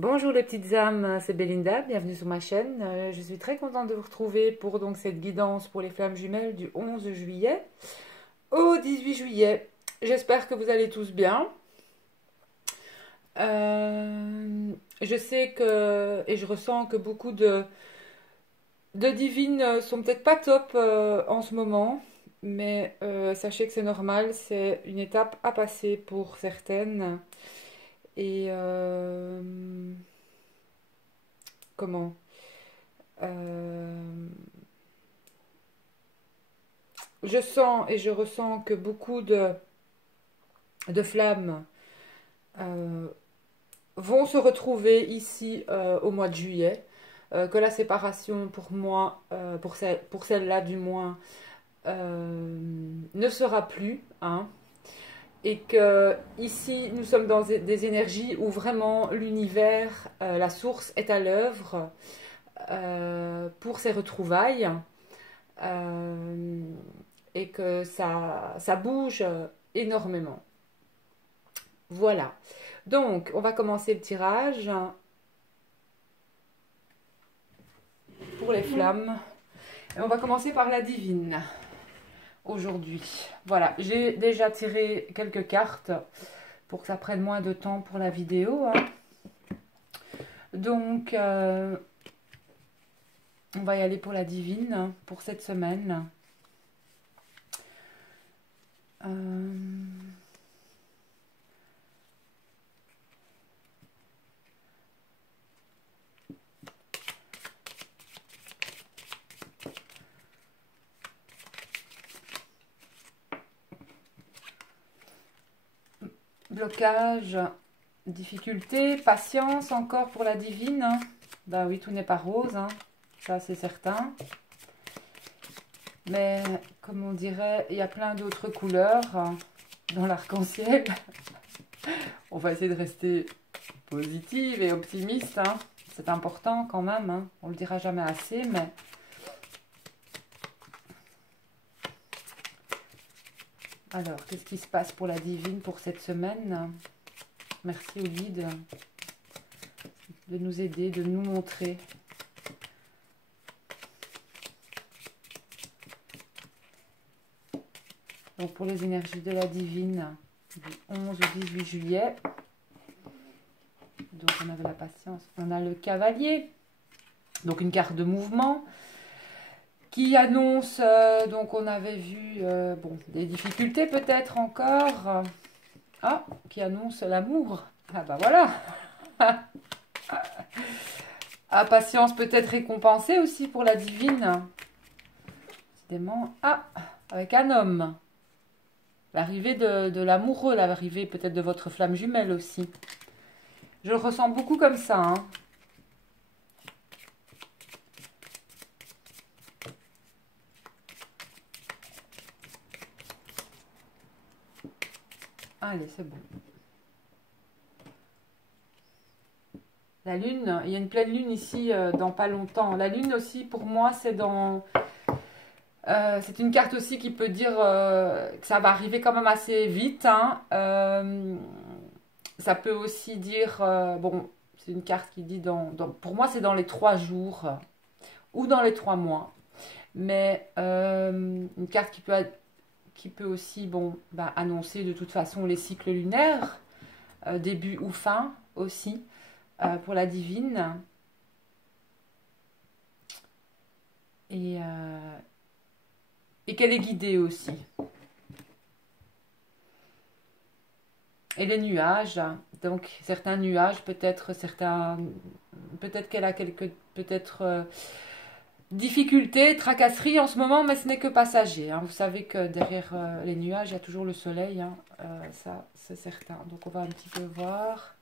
Bonjour les petites âmes, c'est Belinda, bienvenue sur ma chaîne. Je suis très contente de vous retrouver pour donc cette guidance pour les flammes jumelles du 11 juillet au 18 juillet. J'espère que vous allez tous bien. Je sais que et je ressens que beaucoup de divines sont peut-être pas top en ce moment, mais sachez que c'est normal, c'est une étape à passer pour certaines. Et comment Euh, je sens et je ressens que beaucoup de flammes euh, vont se retrouver ici au mois de juillet. Que la séparation pour moi, pour celle-là du moins, ne sera plus. Hein, et que ici, nous sommes dans des énergies où vraiment l'univers, la source est à l'œuvre pour ces retrouvailles. Euh, et que ça bouge énormément. Voilà. Donc, on va commencer le tirage pour les flammes. Et on va commencer par la divine aujourd'hui. Voilà, j'ai déjà tiré quelques cartes pour que ça prenne moins de temps pour la vidéo. Hein. Donc, on va y aller pour la divine pour cette semaine. Blocage, difficulté, patience encore pour la divine. Ben oui, tout n'est pas rose, hein. Ça c'est certain. Mais comme on dirait, il y a plein d'autres couleurs dans l'arc-en-ciel. On va essayer de rester positive et optimiste. Hein. C'est important quand même. Hein. On ne le dira jamais assez, mais... Alors, qu'est-ce qui se passe pour la divine pour cette semaine? Merci au guide de nous aider, de nous montrer. Donc, pour les énergies de la divine du 11 au 18 juillet. Donc, on avait la patience. On a le cavalier. Donc, une carte de mouvement qui annonce, donc on avait vu, bon, des difficultés peut-être encore. Ah, qui annonce l'amour. Ah bah voilà. Ah, patience peut-être récompensée aussi pour la divine. Décidément. Ah, avec un homme. L'arrivée de l'amoureux, l'arrivée peut-être de votre flamme jumelle aussi. Je le ressens beaucoup comme ça. Hein. Allez, c'est bon. La lune, il y a une pleine lune ici dans pas longtemps. La lune aussi, pour moi, c'est dans... c'est une carte aussi qui peut dire que ça va arriver quand même assez vite. Hein. Ça peut aussi dire... bon, c'est une carte qui dit pour moi, c'est dans les 3 jours ou dans les 3 mois. Mais une carte qui peut aussi bon, bah, annoncer de toute façon les cycles lunaires, début ou fin aussi. Pour la divine. Et qu'elle est guidée aussi. Et les nuages. Donc, certains nuages, peut-être qu'elle a quelques difficultés, tracasseries en ce moment, mais ce n'est que passager. Hein. Vous savez que derrière les nuages, il y a toujours le soleil. Hein. Ça, c'est certain. Donc, on va un petit peu voir.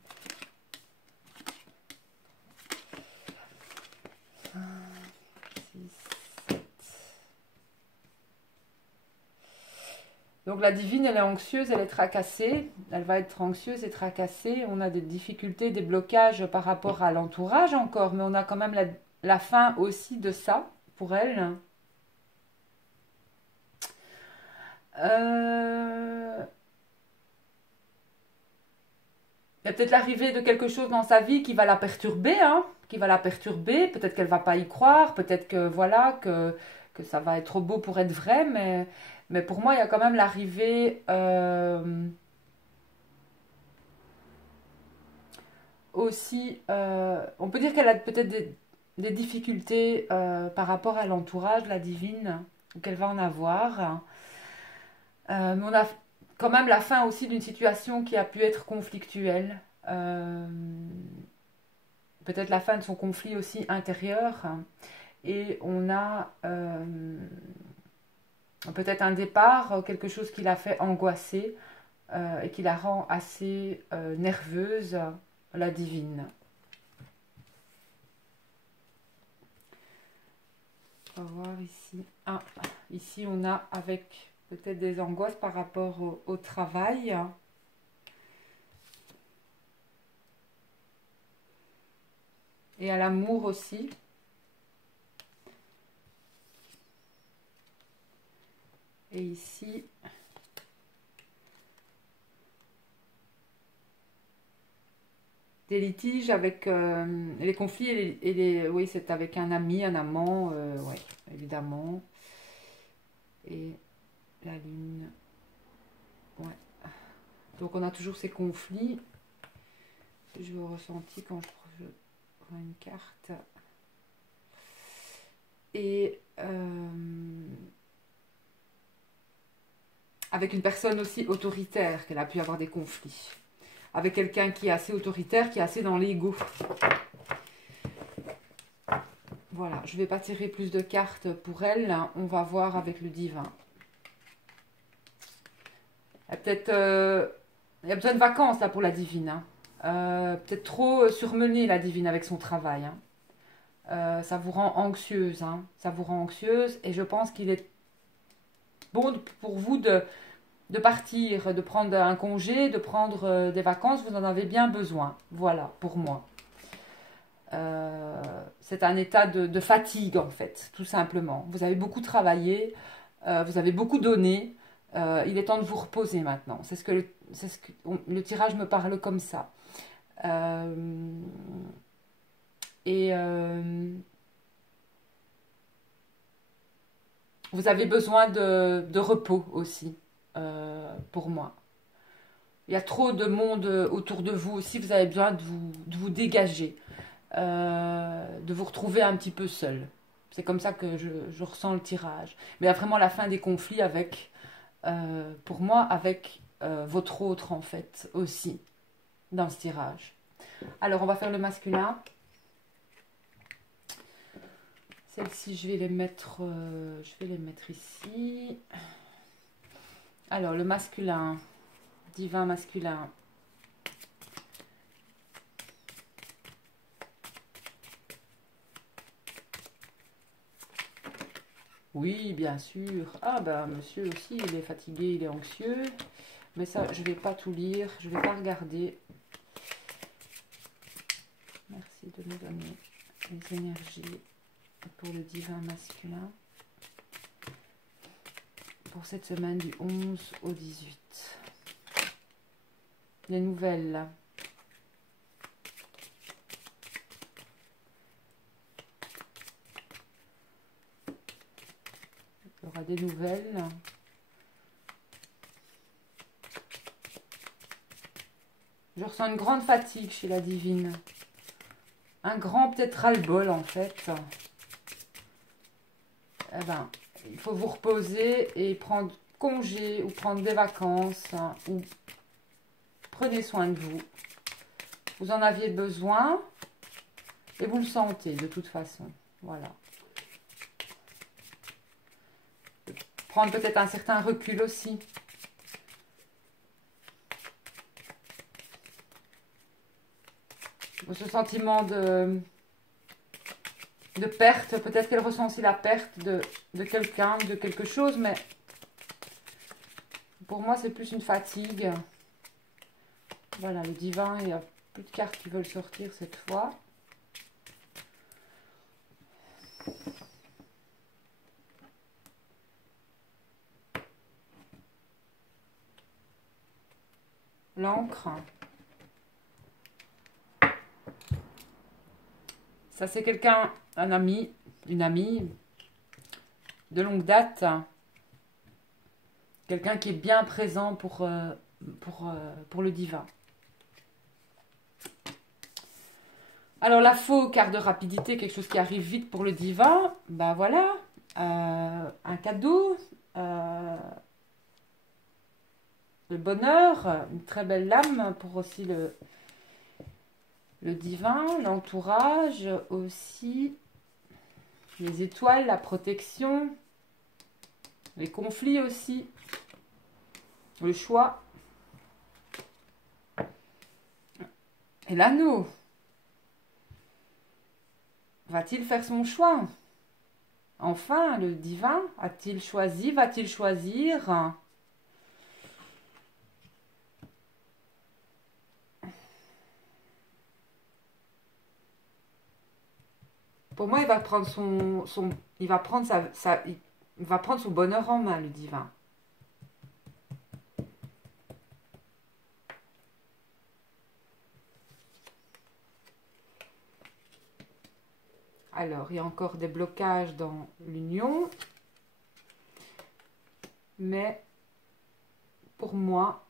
Donc la divine, elle est anxieuse, elle est tracassée. Elle va être anxieuse et tracassée. On a des difficultés, des blocages par rapport à l'entourage encore. Mais on a quand même la fin aussi de ça pour elle. y a peut-être l'arrivée de quelque chose dans sa vie qui va la perturber, hein, qui va la perturber. Peut-être qu'elle va pas y croire, peut-être que voilà, que ça va être trop beau pour être vrai, mais pour moi, il y a quand même l'arrivée aussi. On peut dire qu'elle a peut-être des difficultés par rapport à l'entourage, la divine, qu'elle va en avoir. Mais on a quand même la fin aussi d'une situation qui a pu être conflictuelle. Euh, Peut-être la fin de son conflit aussi intérieur. Et on a peut-être un départ, quelque chose qui l'a fait angoisser et qui la rend assez nerveuse, la divine. On va voir ici. Ah, ici on a avec peut-être des angoisses par rapport au travail. Et à l'amour aussi. Et ici, des litiges avec les conflits oui, c'est avec un ami, un amant, ouais, évidemment. Et la lune, ouais. Donc on a toujours ces conflits. Je le ressenti quand je prends une carte. Et avec une personne aussi autoritaire, qu'elle a pu avoir des conflits. Avec quelqu'un qui est assez autoritaire, qui est assez dans l'ego. Voilà, je ne vais pas tirer plus de cartes pour elle. On va voir avec le divin. Il y a peut-être il y a besoin de vacances là pour la divine. Hein. Peut-être trop surmenée la divine avec son travail. Hein. Ça vous rend anxieuse. Hein. Ça vous rend anxieuse. Et je pense qu'il est bon pour vous de partir, de prendre un congé, de prendre des vacances. Vous en avez bien besoin. Voilà, pour moi. C'est un état de fatigue en fait, tout simplement. Vous avez beaucoup travaillé, vous avez beaucoup donné. Il est temps de vous reposer maintenant. C'est ce que le tirage me parle comme ça. Et vous avez besoin de repos aussi, pour moi. Il y a trop de monde autour de vous aussi. Vous avez besoin de vous dégager. De vous retrouver un petit peu seul. C'est comme ça que je ressens le tirage. Mais il y a vraiment la fin des conflits avec, pour moi, avec votre autre en fait aussi, dans ce tirage. Alors on va faire le masculin. Celles-ci, je vais les mettre ici. Alors le masculin, divin masculin. Oui, bien sûr. Ah ben, monsieur aussi, il est fatigué, il est anxieux. Mais ça, je ne vais pas tout lire, je ne vais pas regarder. Merci de nous donner les énergies pour le divin masculin. Pour cette semaine du 11 au 18. Les nouvelles. Il y aura des nouvelles. Je ressens une grande fatigue chez la divine. Un grand peut-être ras-le-bol en fait. Eh ben, il faut vous reposer et prendre congé ou prendre des vacances. Hein, ou prenez soin de vous. Vous en aviez besoin et vous le sentez de toute façon. Voilà. Prendre peut-être un certain recul aussi. Ce sentiment de perte, peut-être qu'elle ressent aussi la perte de quelqu'un, de quelque chose, mais pour moi c'est plus une fatigue. Voilà, le divin, il n'y a plus de cartes qui veulent sortir cette fois. L'encre. Ça, c'est quelqu'un, un ami, une amie de longue date. Quelqu'un qui est bien présent pour le divin. Alors, la faux, carte de rapidité, quelque chose qui arrive vite pour le divin. Ben voilà, un cadeau, le bonheur, une très belle lame pour aussi le divin, l'entourage aussi, les étoiles, la protection, les conflits aussi, le choix. Et l'anneau. Va-t-il faire son choix? Enfin, le divin a-t-il choisi? Va-t-il choisir? Pour moi, il va prendre il va prendre il va prendre son bonheur en main, le divin. Alors, il y a encore des blocages dans l'union. Mais pour moi,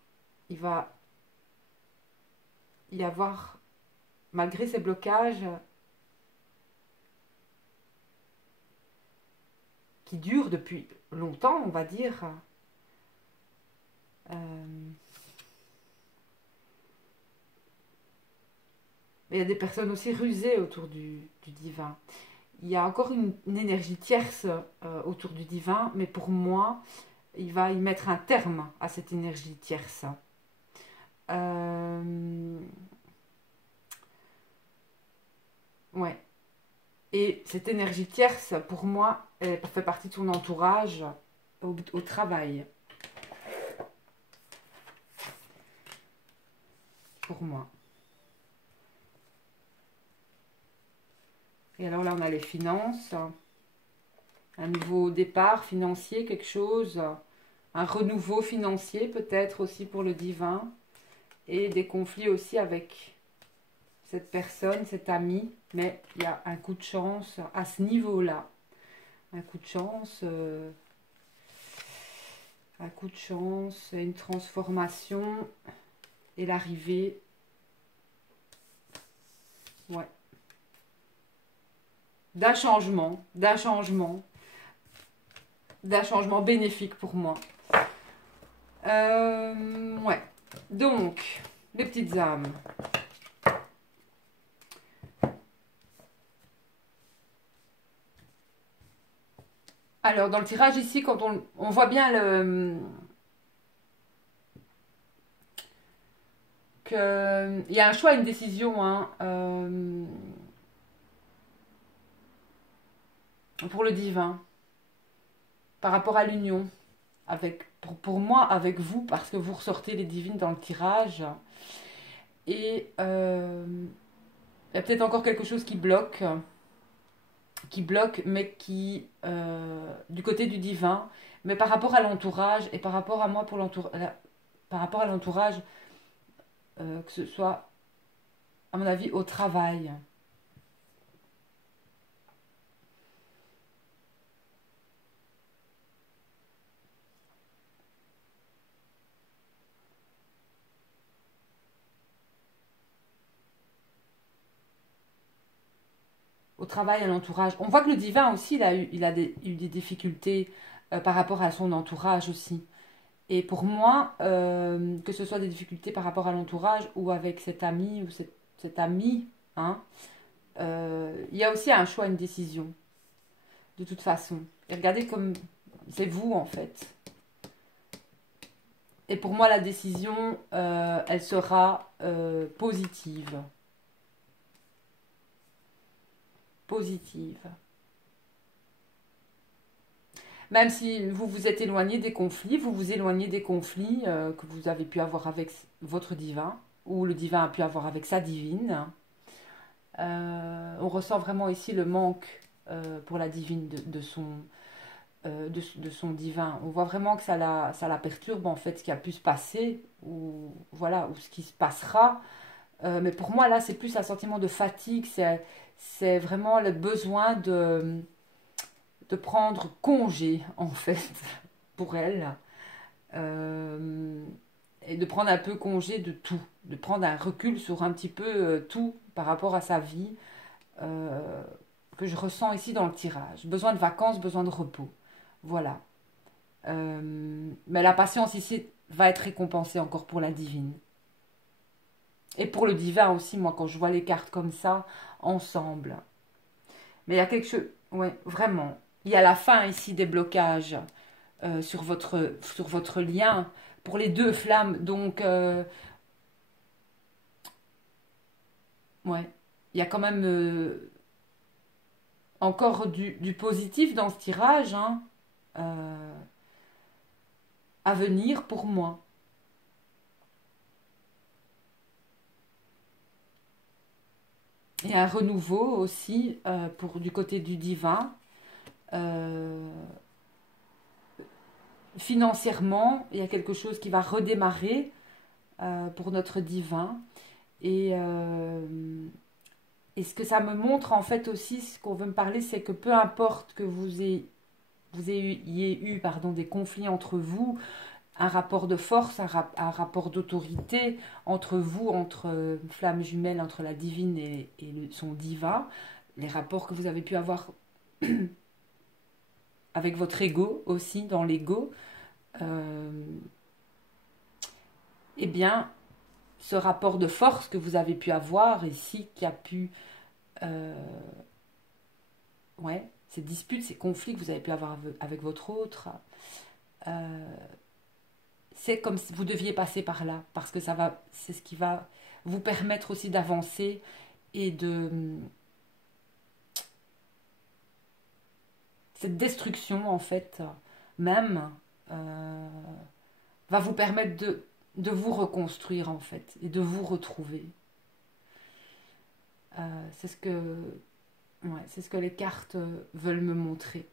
il va y avoir, malgré ces blocages qui durent depuis longtemps, on va dire, mais il y a des personnes aussi rusées autour du divin. Il y a encore une énergie tierce autour du divin, mais pour moi, il va y mettre un terme à cette énergie tierce. Ouais. Et cette énergie tierce, pour moi, elle fait partie de son entourage au travail. Pour moi. Et alors là, on a les finances. Un nouveau départ financier, quelque chose. Un renouveau financier, peut-être aussi pour le divin. Et des conflits aussi avec cette personne, cet ami. Mais il y a un coup de chance à ce niveau-là. Un coup de chance. Un coup de chance, une transformation. Et l'arrivée. Ouais. D'un changement bénéfique pour moi. Ouais. Donc, les petites âmes. Alors, dans le tirage ici, quand on voit bien il y a un choix, une décision, hein, pour le divin, par rapport à l'union, pour moi, avec vous, parce que vous ressortez les divines dans le tirage. Et il y a peut-être encore quelque chose qui bloque, mais du côté du divin, mais par rapport à l'entourage, et par rapport à moi, par rapport à l'entourage, que ce soit, à mon avis, au travail. Au travail, à l'entourage. On voit que le divin aussi, eu des difficultés par rapport à son entourage aussi. Et pour moi, que ce soit des difficultés par rapport à l'entourage ou avec cet ami ou cet ami, hein, il y a aussi un choix, une décision, de toute façon. Et regardez comme c'est vous en fait. Et pour moi, la décision, elle sera positive. Positive. Même si vous vous êtes éloigné des conflits, vous vous éloignez des conflits que vous avez pu avoir avec votre divin, ou le divin a pu avoir avec sa divine. On ressent vraiment ici le manque pour la divine de son divin. On voit vraiment que ça la perturbe en fait, ce qui a pu se passer, ou voilà, ou ce qui se passera. Mais pour moi, là, c'est plus un sentiment de fatigue. C'est vraiment le besoin de prendre congé, en fait, pour elle. Euh, et de prendre un peu congé de tout. De prendre un recul sur un petit peu tout par rapport à sa vie euh, que je ressens ici dans le tirage. Besoin de vacances, besoin de repos. Voilà. Mais la patience ici va être récompensée encore pour la divine. Et pour le divin aussi, moi, quand je vois les cartes comme ça, ensemble. Mais il y a quelque chose, ouais, vraiment. Il y a la fin ici des blocages sur votre lien pour les deux flammes. Donc, ouais, il y a quand même encore du positif dans ce tirage hein, euh, à venir pour moi. Et un renouveau aussi pour du côté du divin. Euh, Financièrement, il y a quelque chose qui va redémarrer pour notre divin. Et, et ce que ça me montre en fait aussi, ce qu'on veut me parler, c'est que peu importe que vous ayez eu pardon, des conflits entre vous, un rapport de force, un rapport d'autorité entre vous, entre flamme jumelle, entre la divine son divin, les rapports que vous avez pu avoir avec votre ego aussi, dans l'ego, euh, eh bien, ce rapport de force que vous avez pu avoir ici, qui a pu, euh, ouais, ces disputes, ces conflits que vous avez pu avoir avec votre autre, euh, c'est comme si vous deviez passer par là, parce que c'est ce qui va vous permettre aussi d'avancer et cette destruction en fait, même, euh, va vous permettre de vous reconstruire en fait et de vous retrouver. C'est ce que Ouais, c'est ce que les cartes veulent me montrer,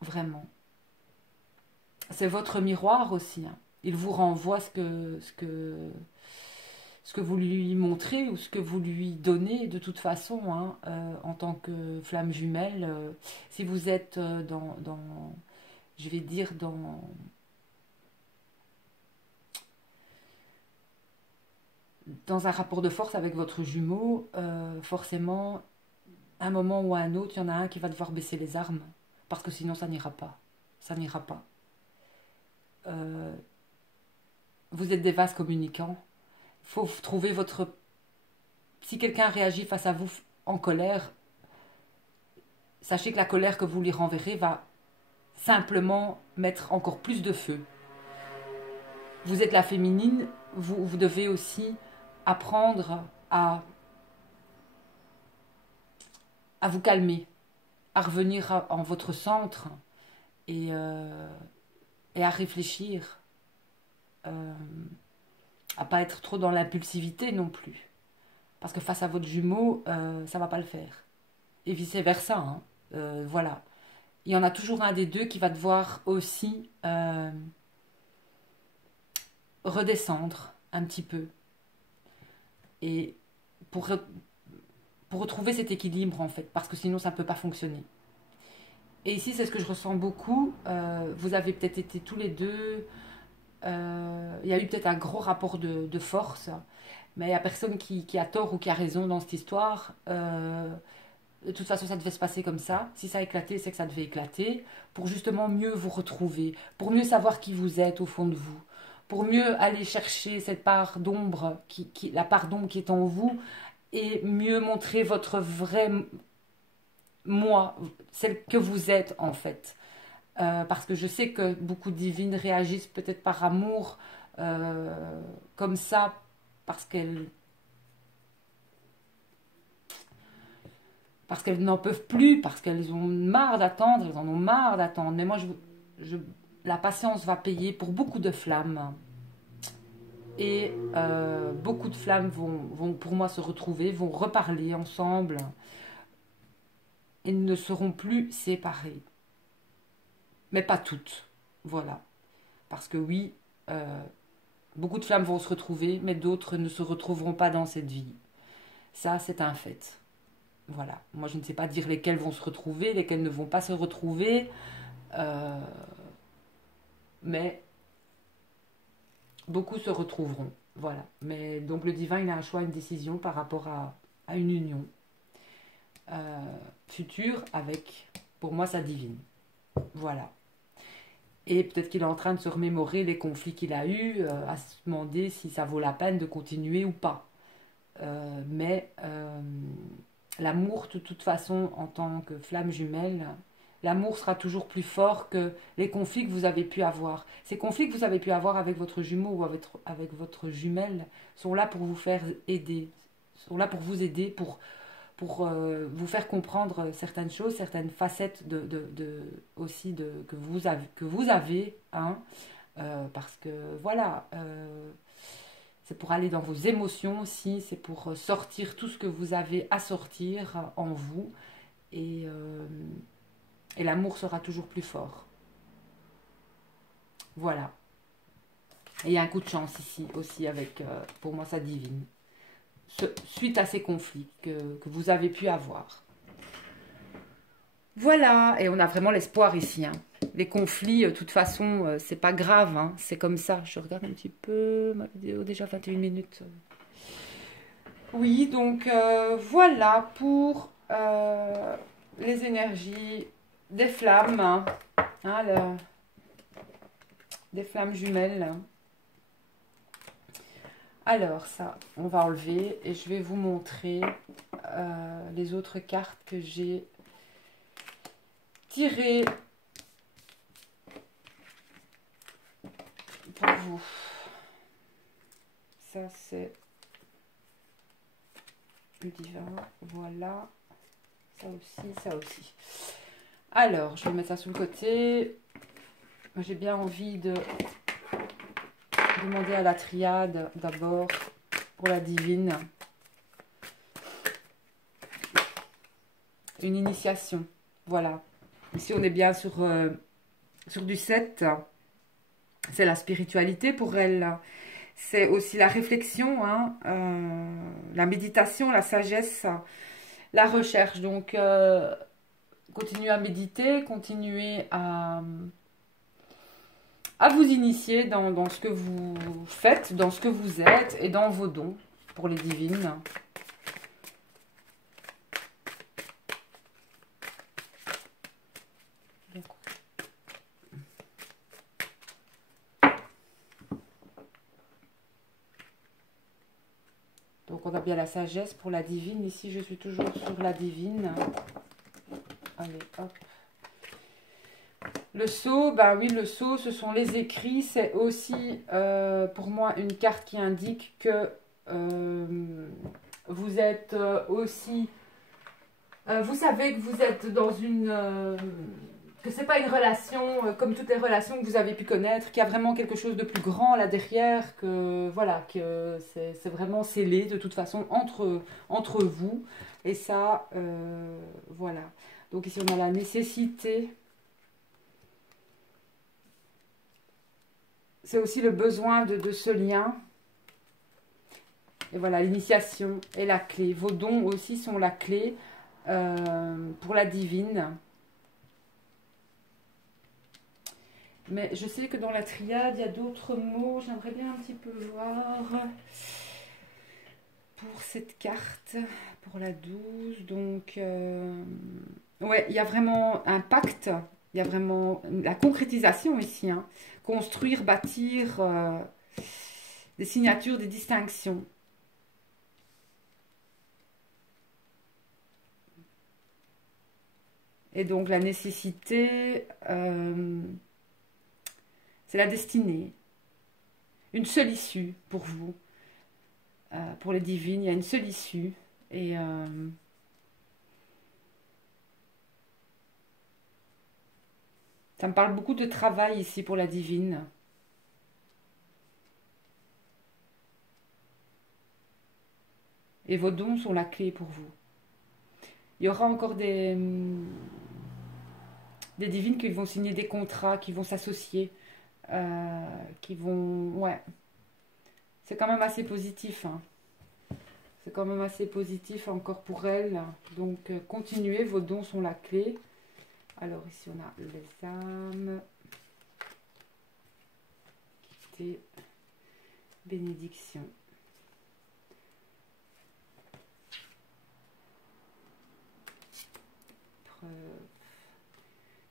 vraiment. C'est votre miroir aussi, hein. Il vous renvoie ce que vous lui montrez ou ce que vous lui donnez de toute façon, hein, en tant que flamme jumelle. Si vous êtes je vais dire, dans un rapport de force avec votre jumeau, forcément, à un moment ou à un autre, il y en a un qui va devoir baisser les armes, parce que sinon ça n'ira pas. Ça n'ira pas. Euh, Vous êtes des vases communicants. Il faut trouver votre... Si quelqu'un réagit face à vous en colère, sachez que la colère que vous lui renverrez va simplement mettre encore plus de feu. Vous êtes la féminine, vous devez aussi apprendre à vous calmer, à revenir en votre centre et, euh, et à réfléchir, euh, à pas être trop dans l'impulsivité non plus. Parce que face à votre jumeau, ça va pas le faire. Et vice-versa, hein. Voilà. Il y en a toujours un des deux qui va devoir aussi redescendre un petit peu. Et pour, pour retrouver cet équilibre, en fait, parce que sinon, ça ne peut pas fonctionner. Et ici, c'est ce que je ressens beaucoup. Vous avez peut-être été tous les deux. Il y a eu peut-être un gros rapport de force. Mais il n'y a personne qui a tort ou qui a raison dans cette histoire. De toute façon, ça devait se passer comme ça. Si ça a éclaté, c'est que ça devait éclater. Pour justement mieux vous retrouver. Pour mieux savoir qui vous êtes au fond de vous. Pour mieux aller chercher cette part d'ombre, la part d'ombre qui est en vous. Et mieux montrer votre vrai moi, celle que vous êtes en fait. Parce que je sais que beaucoup de divines réagissent peut-être par amour comme ça, parce qu'elles n'en peuvent plus, parce qu'elles ont marre d'attendre, elles en ont marre d'attendre. Mais moi, la patience va payer pour beaucoup de flammes. Et beaucoup de flammes vont pour moi se retrouver, vont reparler ensemble et ne seront plus séparées. Mais pas toutes. Voilà. Parce que oui, Beaucoup de flammes vont se retrouver, mais d'autres ne se retrouveront pas dans cette vie. Ça, c'est un fait. Voilà. Moi, je ne sais pas dire lesquelles vont se retrouver, lesquelles ne vont pas se retrouver. Euh, mais beaucoup se retrouveront. Voilà. Mais donc, le divin, il a un choix, une décision par rapport à une union future avec, pour moi, sa divine. Voilà. Et peut-être qu'il est en train de se remémorer les conflits qu'il a eus, à se demander si ça vaut la peine de continuer ou pas. Mais l'amour, de toute façon, en tant que flamme jumelle, l'amour sera toujours plus fort que les conflits que vous avez pu avoir. Ces conflits que vous avez pu avoir avec votre jumeau ou avec votre jumelle sont là pour vous faire aider, sont là pour vous aider, pour vous faire comprendre certaines choses, certaines facettes aussi que vous avez, hein, parce que voilà, c'est pour aller dans vos émotions aussi, c'est pour sortir tout ce que vous avez à sortir en vous, et, euh, et l'amour sera toujours plus fort. Voilà. Et il y a un coup de chance ici aussi avec, pour moi, sa divine. Suite à ces conflits que vous avez pu avoir. Voilà, et on a vraiment l'espoir ici. Hein. Les conflits, de toute façon, c'est pas grave, hein. C'est comme ça. Je regarde un petit peu ma vidéo, déjà 21 minutes. Oui, donc voilà pour les énergies des flammes, hein, des flammes jumelles. Alors ça, on va enlever et je vais vous montrer les autres cartes que j'ai tirées pour vous. Ça c'est le divin, voilà. Ça aussi, ça aussi. Alors, je vais mettre ça sur le côté. J'ai bien envie de demander à la triade d'abord pour la divine. Une initiation, voilà. Ici, on est bien sur du 7. C'est la spiritualité pour elle. C'est aussi la réflexion, hein, la méditation, la sagesse, la recherche. Donc, continuez à méditer, continuez à vous initier dans ce que vous faites, dans ce que vous êtes et dans vos dons pour les divines. Donc on a bien la sagesse pour la divine. Ici, je suis toujours sur la divine. Allez, hop. Le sceau, bah oui, le sceau, ce sont les écrits. C'est aussi, pour moi, une carte qui indique que vous êtes aussi... vous savez que vous êtes dans une... que c'est pas une relation comme toutes les relations que vous avez pu connaître, qu'il y a vraiment quelque chose de plus grand là derrière, que voilà, que c'est vraiment scellé de toute façon entre vous. Et ça, voilà. Donc ici on a la nécessité. C'est aussi le besoin de ce lien. Et voilà, l'initiation est la clé. Vos dons aussi sont la clé pour la divine. Mais je sais que dans la triade, il y a d'autres mots. J'aimerais bien un petit peu voir pour cette carte, pour la 12. Donc, ouais, il y a vraiment un pacte. Il y a vraiment la concrétisation ici. Hein. Construire, bâtir, des signatures, des distinctions. Et donc, la nécessité... c'est la destinée. Une seule issue pour vous. Pour les divines, il y a une seule issue. Et ça me parle beaucoup de travail ici pour la divine. Et vos dons sont la clé pour vous. Il y aura encore des divines qui vont signer des contrats, qui vont s'associer, qui vont... Ouais. c'est quand même assez positif, hein. C'est quand même assez positif encore pour elle. Donc, continuez, vos dons sont la clé. Alors, ici, on a les âmes. Quitter. Bénédiction. Épreuve.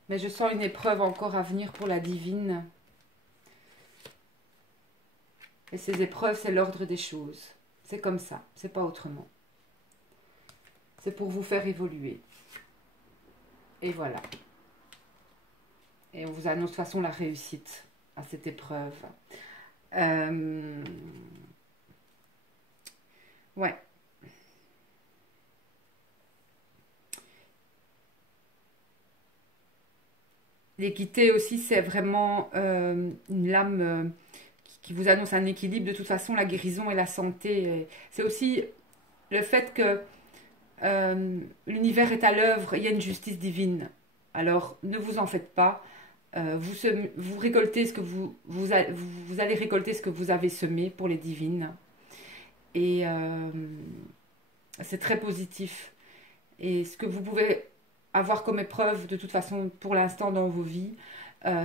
Mais je sens une épreuve encore à venir pour la divine. Et ces épreuves, c'est l'ordre des choses. C'est comme ça, c'est pas autrement. C'est pour vous faire évoluer. Et voilà. Et on vous annonce de toute façon la réussite à cette épreuve. Ouais. L'équité aussi, c'est vraiment une lame qui vous annonce un équilibre. De toute façon, la guérison et la santé. C'est aussi le fait que l'univers est à l'œuvre, il y a une justice divine. Alors, ne vous en faites pas. Vous récoltez ce que vous allez récolter ce que vous avez semé pour les divines. Et c'est très positif. Et ce que vous pouvez avoir comme épreuve, de toute façon, pour l'instant dans vos vies,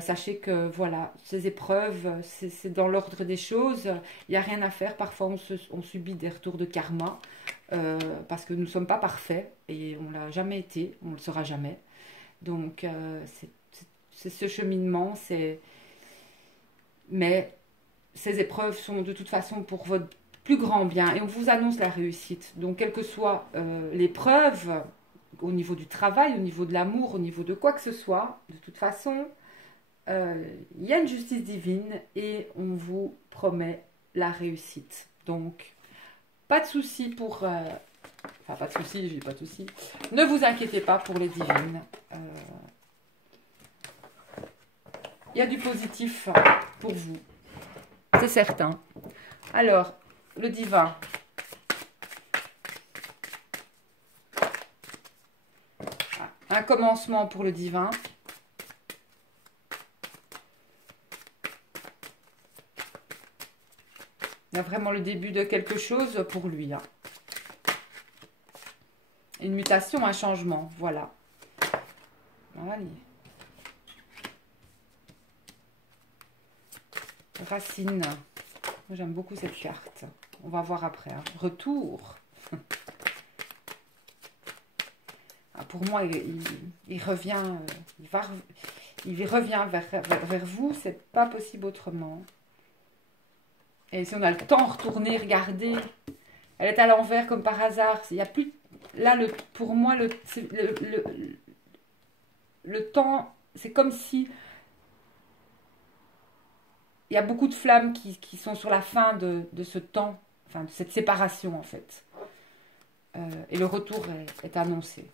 sachez que voilà, ces épreuves, c'est dans l'ordre des choses. Il n'y a rien à faire. Parfois, on subit des retours de karma parce que nous ne sommes pas parfaits et on ne l'a jamais été, on ne le sera jamais. Donc, c'est ce cheminement. Mais ces épreuves sont de toute façon pour votre plus grand bien et on vous annonce la réussite. Donc, quelle que soit l'épreuve, au niveau du travail, au niveau de l'amour, au niveau de quoi que ce soit, de toute façon, il y a une justice divine et on vous promet la réussite. Donc, pas de souci pour... enfin, pas de souci, j'ai pas de souci. Ne vous inquiétez pas pour les divines. Il y a du positif pour vous. C'est certain. Alors, le divin. Un commencement pour le divin. Il y a vraiment le début de quelque chose pour lui. Hein. Une mutation, un changement. Voilà. Allez. Racine. J'aime beaucoup cette carte. On va voir après. Hein. Retour. Pour moi, il revient, il revient vers vous. C'est pas possible autrement. Et si on a le temps, retourner, regarder. Elle est à l'envers comme par hasard. Il y a plus là pour moi le temps. C'est comme si il y a beaucoup de flammes qui sont sur la fin de ce temps, enfin de cette séparation en fait. Et le retour est annoncé.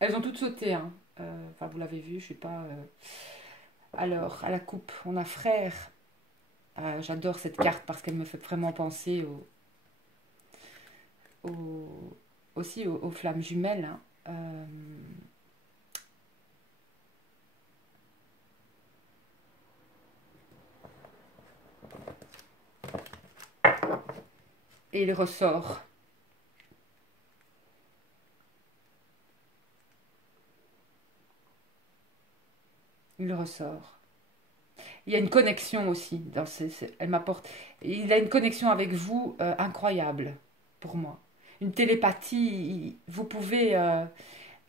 Elles ont toutes sauté, hein. Enfin, vous l'avez vu, je suis pas... Alors, à la coupe, on a frère. J'adore cette carte parce qu'elle me fait vraiment penser aussi aux flammes jumelles. Hein. Et il ressort. Il ressort. Il y a une connexion aussi. Elle m'apporte. Il a une connexion avec vous incroyable pour moi. Une télépathie. Vous pouvez.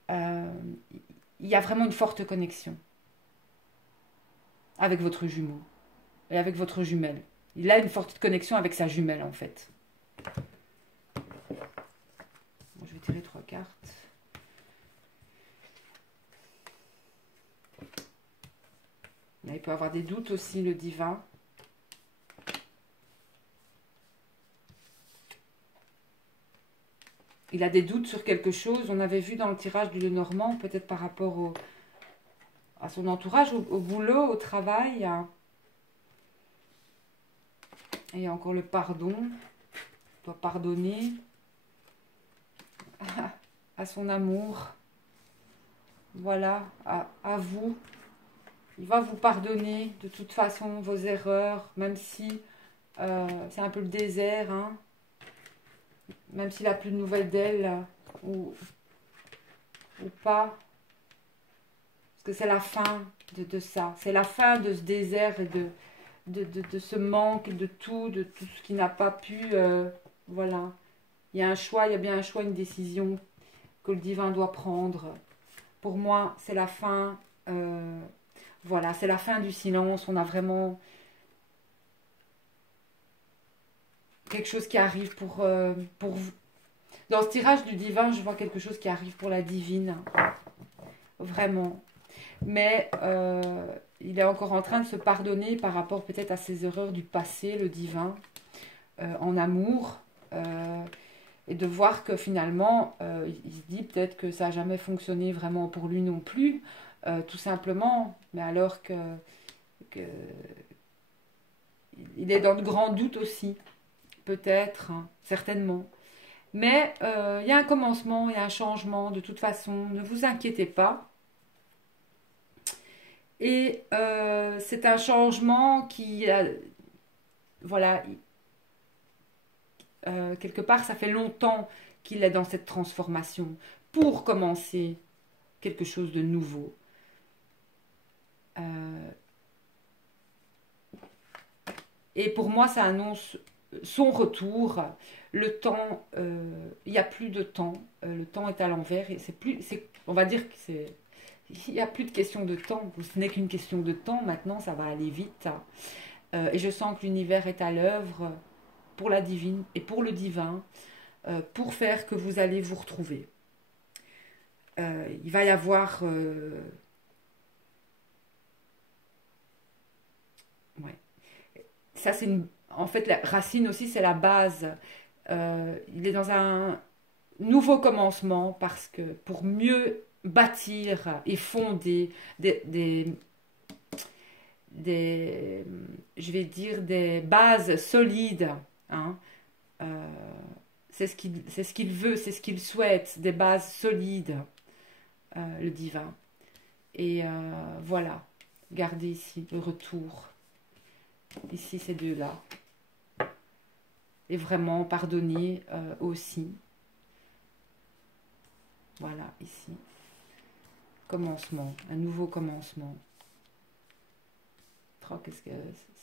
Il y a vraiment une forte connexion avec votre jumeau et avec votre jumelle. Il a une forte connexion avec sa jumelle en fait. Bon, je vais tirer 3 cartes. Il peut avoir des doutes aussi, le divin. Il a des doutes sur quelque chose. On avait vu dans le tirage du Lenormand, peut-être par rapport à son entourage, au boulot, au travail. Et il y a encore le pardon. Il doit pardonner à son amour. Voilà, à vous. il va vous pardonner de toute façon vos erreurs, même si c'est un peu le désert, hein, même s'il n'a plus de nouvelles d'elle, ou pas. Parce que c'est la fin de ça. C'est la fin de ce désert et de ce manque, de tout ce qui n'a pas pu... voilà. Il y a un choix, il y a bien un choix, une décision que le divin doit prendre. Pour moi, c'est la fin. Voilà, c'est la fin du silence. On a vraiment quelque chose qui arrive pour vous. Dans ce tirage du divin, je vois quelque chose qui arrive pour la divine. Vraiment. Mais il est encore en train de se pardonner par rapport peut-être à ses erreurs du passé, le divin, en amour. Et de voir que finalement, il se dit peut-être que ça n'a jamais fonctionné vraiment pour lui non plus, tout simplement. Mais alors que il est dans de grands doutes aussi, peut-être, hein, certainement. Mais il y a un commencement, il y a un changement, de toute façon, ne vous inquiétez pas. Et c'est un changement qui, voilà, quelque part, ça fait longtemps qu'il est dans cette transformation pour commencer quelque chose de nouveau. Et pour moi, ça annonce son retour. Le temps, il n'y a plus de temps. Le temps est à l'envers. Et c'est plus, on va dire que c'est, il n'y a plus de question de temps. Ce n'est qu'une question de temps. Maintenant, ça va aller vite. Et je sens que l'univers est à l'œuvre pour la divine et pour le divin, pour faire que vous allez vous retrouver. Il va y avoir... ouais. Ça, c'est en fait, la racine aussi, c'est la base. Il est dans un nouveau commencement parce que pour mieux bâtir et fonder des je vais dire, des bases solides, hein, c'est ce qu'il veut, c'est ce qu'il souhaite, des bases solides, le divin. Et voilà, regardez ici le retour. Ici, ces deux-là. Et vraiment pardonner aussi. Voilà, ici. Commencement, un nouveau commencement. Oh, qu'est-ce que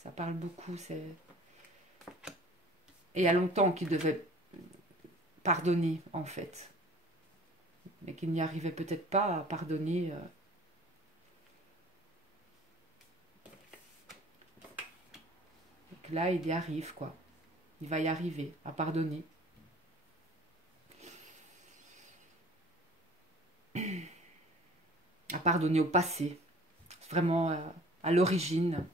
ça parle beaucoup, c'est... Et il y a longtemps qu'il devait pardonner, en fait. Mais qu'il n'y arrivait peut-être pas à pardonner. Et que là, il y arrive, quoi. Il va y arriver à pardonner. À pardonner au passé. Vraiment à l'origine.